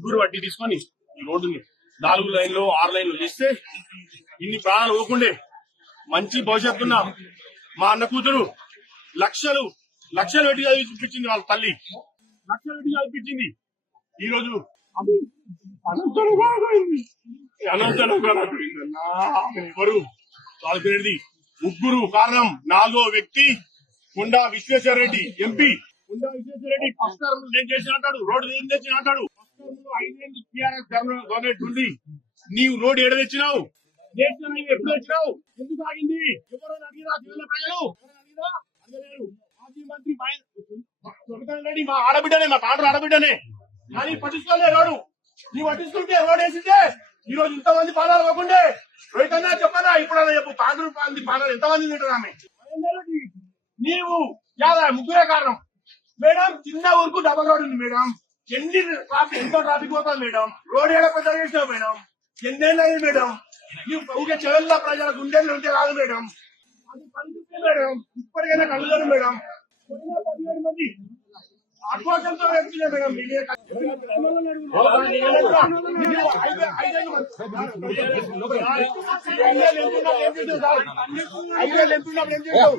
ముగ్గురు వడ్డీ తీసుకొని ఈ రోడ్డుని నాలుగు లైన్లు ఆరు లైన్లు చేస్తే ఇన్ని ప్రాణాలు పోకుండే. మంచి భవిష్యత్తు ఉన్న మా అన్న కూతురు లక్షలు లక్షలు పెట్టి చదివించింది వాళ్ళ తల్లి. లక్షలు పెట్టి చదివించింది ఈ రోజు అది అనంతరంగా పేరుది ముగ్గురు కారణం నాలుగో వ్యక్తి Konda Vishweshwar Reddy MP. Konda Vishweshwar Reddy first term నేను చేసిన అంటాడు? రోడ్డు ఏం తెచ్చిన అంటాడు? ఐదేళ్ళు టీఆర్ఎస్ గవర్నమెంట్ ఉంది. నీవు రోడ్డు ఏడ తెచ్చినావు? నేషనల్ హైవే ఎప్పుడు తెచ్చినావు? ఎందుకు ఆగింది? ఎవరు అడిగినా జిల్లా ప్రజలు? అడగలేరు మాజీ మంత్రి దొరకని మా ఆడబిడ్డనే మా తాడు ఆడబిడ్డనే. కానీ పట్టించుకోలే రోడ్డు. నీవు పట్టించుకుంటే రోడ్ వేసిందే. ఈ రోజు ఇంతమంది పానాలు కాకుండే రోహితన్నా చెప్పనా? ఇప్పుడు చెప్పు. తాండ్రు మంది పానాలు ఎంతమంది తింటారు ఆమె? నీవు యాదా ముగ్గురే కారణం. మేడం చిన్న ఊరుకు డబల్ రోడ్ ఉంది మేడం. ఎన్ని ట్రాఫిక్ ఎంతో ట్రాఫిక్ పోతుంది మేడం రోడ్ ఏడ పెద్ద చేసినావు మేడం ఎన్నేళ్ళు మేడం ఊరికే చెవెల్లా ప్రజల గుండెలు ఉంటే రాదు మేడం అది పనిచేస్తే మేడం ఇప్పటికైనా కలుగుతారు మేడం పదిహేడు మంది వెళ్తున్నా మేడం ఐదేళ్ళు ఎంతున్నప్పుడు ఏం చేస్తావు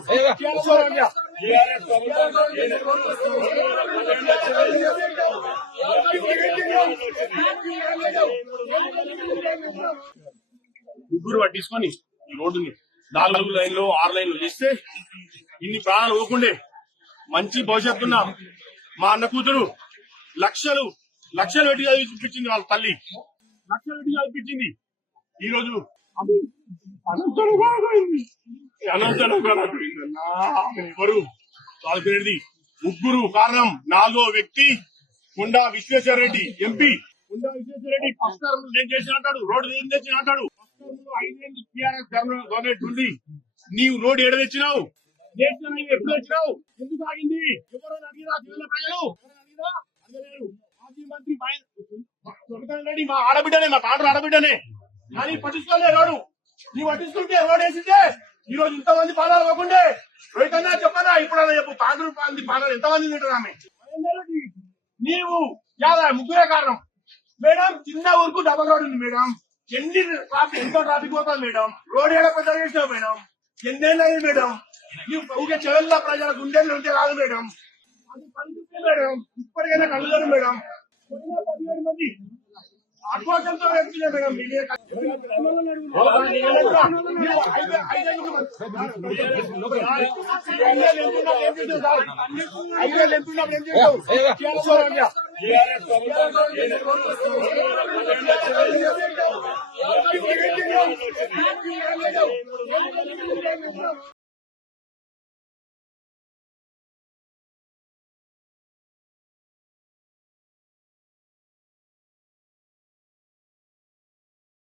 ముగ్గురు పట్టించుకొని ఈ రోడ్డుని నాలుగు లైన్లు ఆరు లైన్లు చేస్తే ఇన్ని ప్రాణాలు పోకుండే మంచి భవిష్యత్తు ఉన్న మా అన్న కూతురు లక్షలు లక్షలు పెట్టి చూపించింది వాళ్ళ తల్లి. లక్షలు పెట్టి చదివించింది ఈ రోజు అది ఎవరు? వాళ్ళకి ముగ్గురు కారణం. నాలుగో వ్యక్తి Konda Vishweshwar Reddy MP. Konda Vishweshwar Reddy first term నేను చేసిన అంటాడు రోడ్డు నేను తెచ్చిన అంటాడు. ఫస్ట్ టర్మ్లో ఐదేళ్ళు టీఆర్ఎస్ గవర్నమెంట్ ఉంది. నీవు రోడ్డు ఏడ తెచ్చినావు? నేషనల్ హైవే ఎప్పుడు తెచ్చినావు? ఎందుకు ఆగింది? ఎవరు అడిగినా జిల్లా ప్రజలు? అడిగినా అడగలేరు మాజీ మంత్రి దొరకని రెడ్డి మా ఆడబిడ్డనే మా తాండ్రు ఆడబిడ్డనే. కానీ పట్టించుకోలే రోడ్డు. నీ పట్టించుకుంటే రోడ్డు వేసిందే. ఈ రోజు ఇంతమంది పానాలు కాకుండే రోహితన్నా చెప్పనా? ఇప్పుడు చెప్పు. తాండ్రు మంది పానాలు ఎంతమంది తింటారు ఆమె? నీవు యాదా ముగ్గురే కారణం. మేడం చిన్న ఊరుకు డబల్ రోడ్ ఉంది మేడం. ఎన్ని ట్రాఫిక్ ఎంతో ట్రాఫిక్ పోతుంది మేడం? రోడ్ ఏడ పెద్ద చేసినావు మేడం? ఎన్నేళ్ళు అయింది మేడం? నువ్వు ఊరికే చెవెల్లా ప్రజల గుండెలు ఉంటే రాదు మేడం. అది పనిచేస్తే మేడం ఇప్పటికైనా కలుగుతాను మేడం. పదిహేడు మంది అడ్వాసంతో వెళ్తున్నా మేడం మీరే ఐదేళ్ళు ఎంతున్నప్పుడు ఏం చేస్తావు